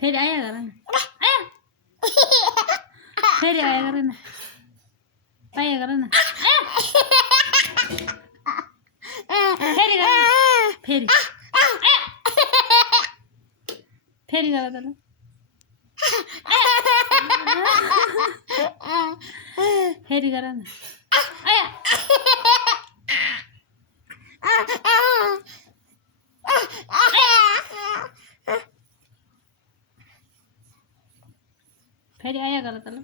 फेरी आया करा ना फेरी आया करा ना पाया करा ना फेरी करा फेरी फेरी करा त्याला फेरी करा ना आया फेरी आया करा त्याला